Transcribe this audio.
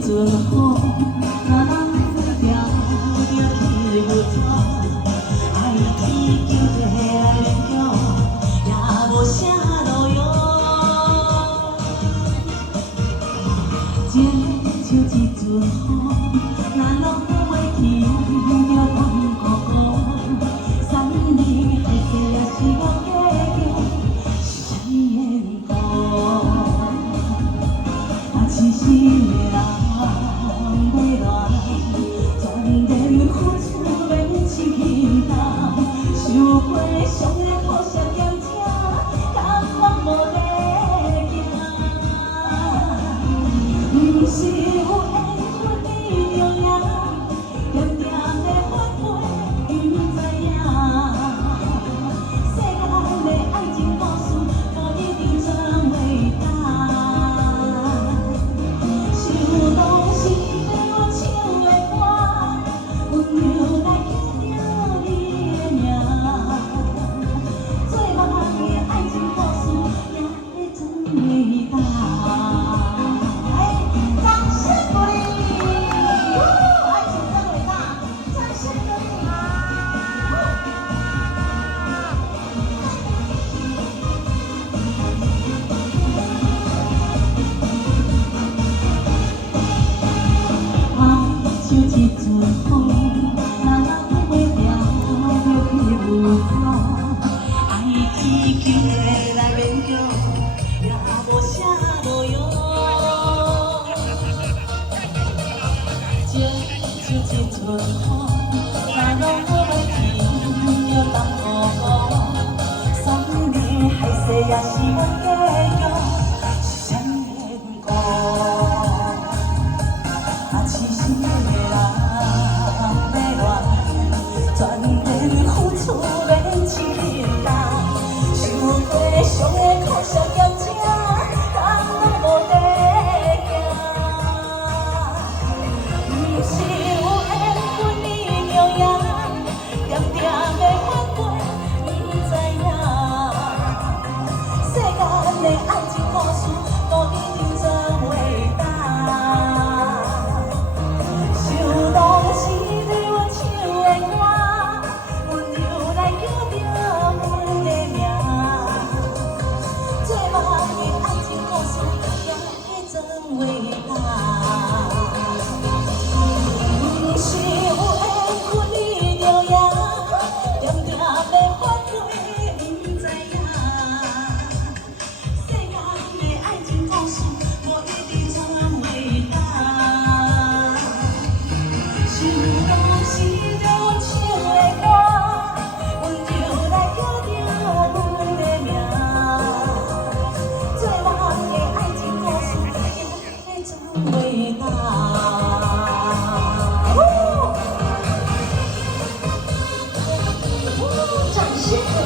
阵风，若人调着起舞错，爱天求地来勉强，也无啥路用。情像一阵风，若拢袂去着痛孤孤。山里海底也是我家乡，是啥物缘故？痴心的人袂乱，全然付出免亲轻重，受过伤的苦涩咸吃，甘愿无地行。不是有缘分你着赢，点点的反悔伊不知影。世间的爱情故事，无一定全伟大。像一阵风，若人袂调着起舞错，爱天求地来勉强，也无啥路用。情像一阵风，若拢袂去着东孤孤，山里海誓也是我家乡，是啥物缘故？痴心的人袂乱，全然付出免亲轻重，受过伤的苦涩咸吃，甘愿无地行。不是有缘分你着赢，点点的反悔不知影。世间的爱情故事，无一定全伟大。伟大，不是有缘分你着赢，点点的反悔不知影。世间的爱情故事，无一定全伟大。想当时着阮唱的歌，温柔来决定阮的命。最梦的爱情故事。伟大，掌声！